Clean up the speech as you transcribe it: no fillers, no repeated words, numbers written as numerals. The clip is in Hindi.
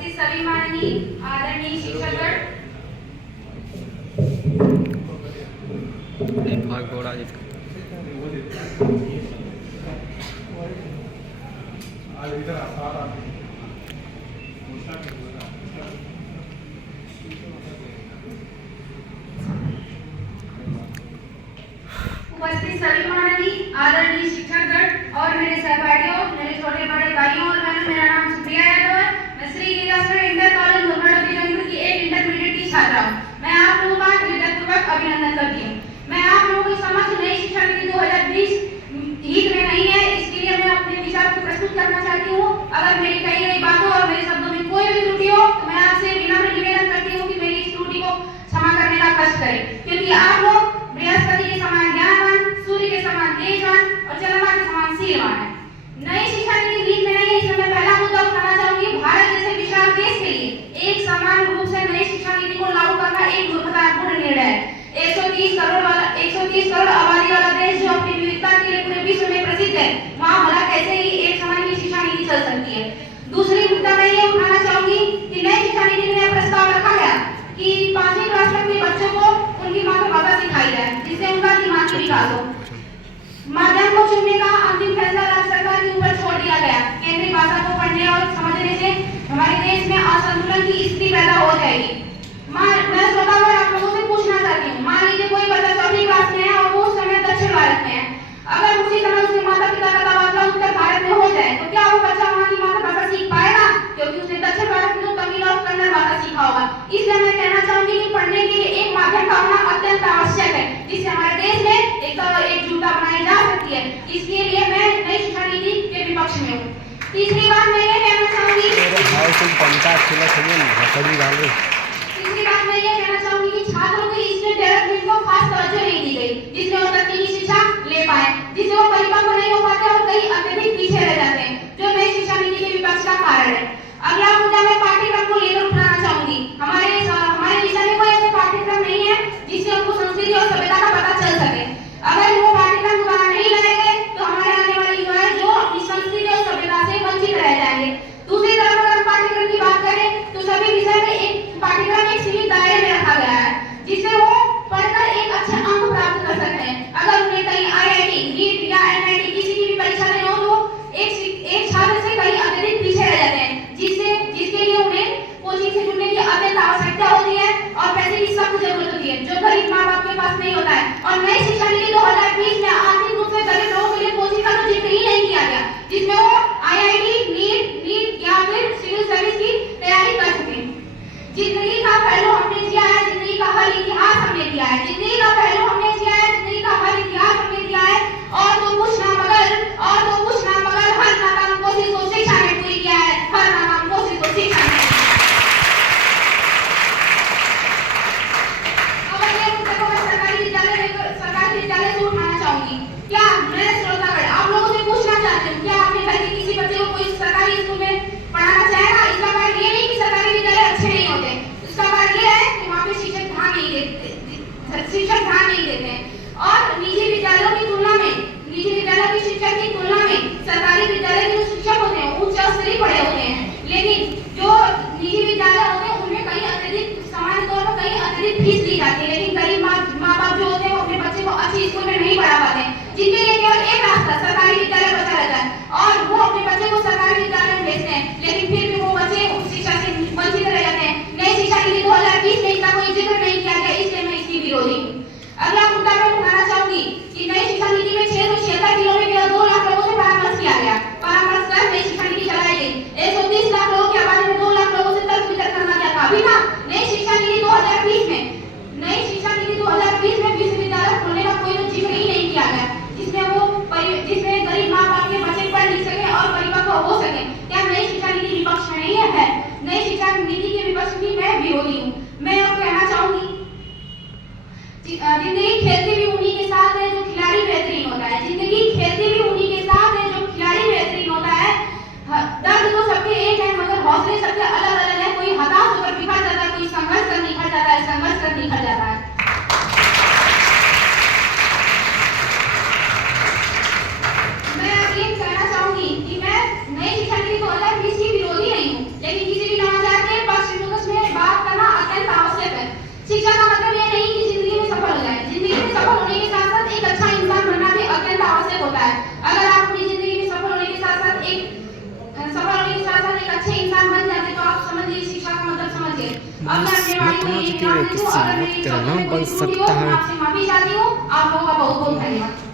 उपस्थित सभी माननीय आदरणीय शिक्षकगण, उपस्थित सभी माननीय आदरणीय शिक्षकगण और मेरे सहपाठियों, मेरे छोटे बड़े भाइयों और बहनों, मेरा नाम सुप्रिया यादव है। मैं श्री गिरिराज इंटर कॉलेज मुरबाड की एक इंटरमीडिएट की छात्रा हूँ। मैं आप लोगों का हृदयपूर्वक अभिनंदन करती हूँ। मैं आप लोगों के समक्ष नई शिक्षा नीति 2020 हित में नहीं है, इसके लिए मैं अपने विचार को प्रस्तुत करना चाहती हूँ। अगर मेरी कही गई बातों और मेरे शब्दों में कोई भी त्रुटि हो तो मैं आपसे विनम्र निवेदन करती हूँ कि मेरी इस त्रुटि को क्षमा करने का कष्ट करें, क्योंकि आप लोग बृहस्पति के समान ज्ञानवान, सूर्य के समान तेजवान और चंद्रमा के समान शीलवान है। नई शिक्षा नीति नीति में नहीं है, इसमें मैं पहला मुद्दा उठाना चाहूंगी। भारत जैसे विशाल देश के लिए एक समान रूप से नई शिक्षा नीति को लागू करना एक दुर्भाग्यपूर्ण निर्णय है। 130 करोड़ आबादी वाला देश जो अपनी विविधता के लिए पूरे विश्व में प्रसिद्ध है, वहाँ भला कैसे ही एक समान की शिक्षा नीति चल सकती है। दूसरी मुद्दा मैं ये उठाना चाहूंगी कि नई शिक्षा नीति में प्रस्ताव रखा गया कि 5वीं क्लास तक के बच्चों को उनकी मातृभाषा सिखाई जाए, जिससे उनका दिमागी विकास हो। माध्यम को चुनने का अंतिम फैसला राज्य सरकार के ऊपर छोड़ दिया गया। केंद्रीय भाषा को पढ़ने और समझने से हमारे देश में असंतुलन की स्थिति पैदा हो जाएगी। मैं श्रोतागण आप लोगों से पूछना चाहती हूँ, मान लीजिए कोई बच्चा 4वीं क्लास में है और वो उस समय दक्षिण भारत में है। अगर उसी समय उसके माता पिता का तबादला उत्तर भारत में हो जाए तो क्या वो बच्चा वहाँ की मातृभाषा सीख पाएगा? क्योंकि उसने दक्षिण भारत में तो तमिल और कन्नड़ भाषा सीखा होगा। इसलिए मैं कहना चाहूंगी कि पढ़ने के लिए एक माध्यम का होना अत्यंत आवश्यक है, जिससे हमारे देश में एकजुटता बनाई जा सकती है। इसके लिए मैं नई शिक्षा नीति के विपक्ष में हूँ। तीसरी बात मैं ये कहना चाहूंगी कि छात्रों के स्किल डेवलपमेंट को खास तवज्जो नहीं दी गई, जिसमें वो तकनीकी शिक्षा ले पाए, जिससे वो परिपक्व नहीं हो पाते और कई अत्यधिक पीछे रह जाते हैं, जो नई शिक्षा नीति के विपक्ष का कारण है। अगला मुद्दा मैं पाठ्यक्रम को लेकर उठाना चाहूंगी। हमारे विषय में कोई ऐसे पाठ्यक्रम नहीं है जिससे उनको संस्कृति और सभ्यता का पता चल सके। अगर वो पाठ्यक्रम दोबारा नहीं लगाएंगे तो हमारे आने वाले युवा जो इस संस्कृति और सभ्यता से वंचित रह जाएंगे। दूसरी तरफ अगर हम पाठ्यक्रम की बात करें तो सभी विषय में एक पाठ्यक्रम एक सीमित दायरे में रखा गया है, जिससे वो पढ़कर एक अच्छे अंक प्राप्त कर सकते हैं। अगर उन्हें कहीं IIT, NEET या NIT किसी की भी परीक्षा देनी हो तो एक छात्र से कहीं अत्यधिक पीछे रह जाते हैं, जिससे शिक्षा का मतलब ये नहीं कि जिंदगी में सफल हो जाए। जिंदगी में सफल होने के साथ साथ एक अच्छा इंसान बनना भी अत्यंत आवश्यक होता है। अगर आप अपनी जिंदगी में सफल होने के साथ साथ एक अच्छे इंसान बन जाते तो आप समझिए शिक्षा का मतलब समझिए। अब मैं अपने वाणी को यही विराम देती हूँ। अगर मेरी तेरा नाम बन सकता है। आपसे माफी चाहती हूँ। आप लोगों का बहुत बहुत धन्यवाद।